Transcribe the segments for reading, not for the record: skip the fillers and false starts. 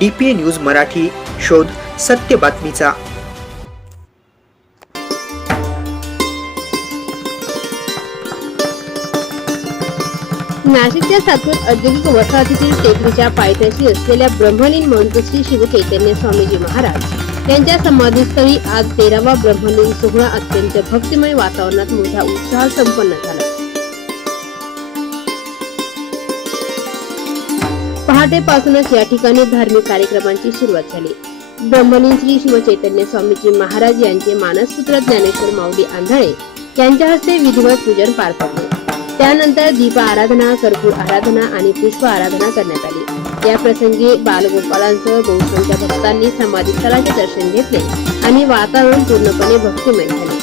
DPA news Marathi, शोध सत्य बातमीचा। नाशिकच्या सातपूर औद्योगिक वसाहतीतील टेकडीच्या पायथ्याशी असलेल्या ब्रह्मलीन महंत श्री शिवचैतन्य स्वामीजी महाराज यांच्या समाधीस्थळी आज 13वा ब्रह्मलीन सोहळा अत्यंत भक्तिमय वातावरणात मोठ्या उत्साहात संपन्न झाला। पहाटेपासूनच या ठिकाणी धार्मिक कार्यक्रमांची सुरुवात झाली। ब्रह्मलीन श्री शिवचैतन्य स्वामीजी महाराज यांचे मानसपुत्र ज्ञानेश्वर माऊली आंधळे यांच्या हस्ते विधिवत पूजन पार पडले। त्यानंतर दीप आराधना, कर्पूर आराधना आणि पुष्प आराधना करण्यात आली। या प्रसंगी बालगोपाळांसह बहुसंख्य भक्तांनी समाधीस्थळाचे दर्शन घेतले आणि वातावरण पूर्णपणे भक्तिमय झाले।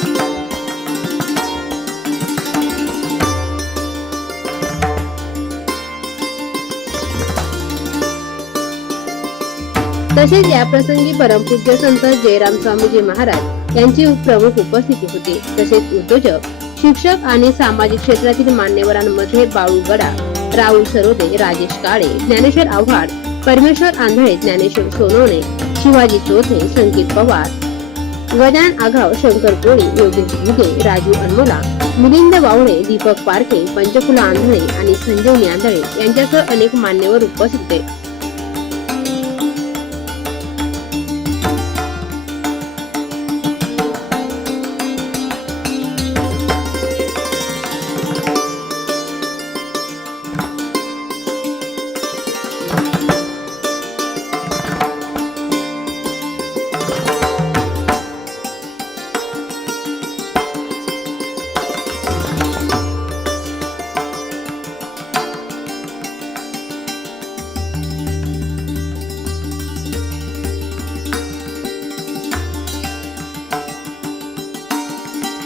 तसेच या प्रसंगी परमपूज्य संत जयराम स्वामीजी महाराज यांची प्रमुख उपस्थिती होती। तसेच उद्योजक, शिक्षक आणि सामाजिक क्षेत्रातील मान्यवरांमध्ये बाळू गडा, राहुल सरोदे, राजेश काळे, ज्ञानेश्वर आव्हाड, परमेश्वर आंधळे, ज्ञानेश्वर सोनवणे, शिवाजी चौथे, संकेत पवार, गजानन आघाव, शंकर कोळी, योगेश भुगे, राजू अनमोला, मिलिंद वावळे, दीपक पारखे, पंचकुला आंधळे आणि संजीवनी आंधळे यांच्यासह अनेक मान्यवर उपस्थित होते।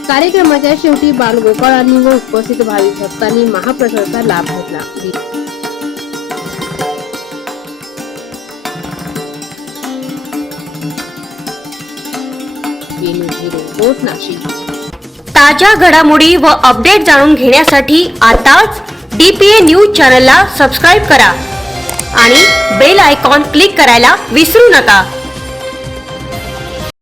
कार्यक्रमाच्या शेवटी बालगोपाळांनी व उपस्थित भाविक भक्तांनी महाप्रसादाचा लाभ घेतला। ताज्या घडामोडी व अपडेट जाणून घेण्यासाठी आताच DPA न्यूज चॅनलला सबस्क्राईब करा आणि बेल आयकॉन क्लिक करायला विसरू नका।